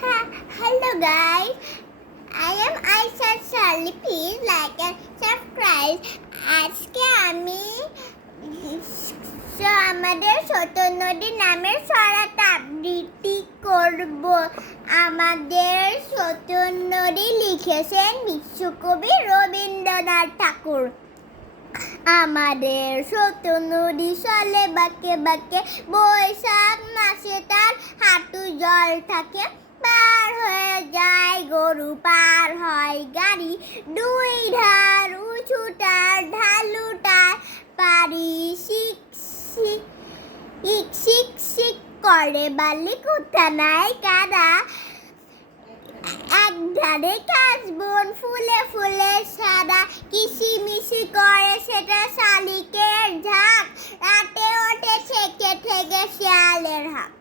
Hello guys, I am Aisha Charlie. Please like and subscribe. আজকে আমি আমাদের ছোট নদী নামের ছড়াটা আবৃত্তি করব। আমাদের ছোট নদী লিখেছেন বিশ্বকবি রবীন্দ্রনাথ ঠাকুর। আমাদের ছোট নদী চলে বাঁকে বাঁকে, বৈশাখ মাসে তার হাঁটু জল থাকে। পার হয়ে যায় গরু, পার হয় গাড়ি, দুই ধার উঁচুটার ঢালুটার পারি শিক শিক করে বালি কোথা নাই কাদা। একধারে কাশবন ফুলে ফুলে সাদা, কিসিমিসি করে সেটা শালিকের ঝাঁক। রাতে ওঠে থেকে থেকে শিয়ালের হাঁক।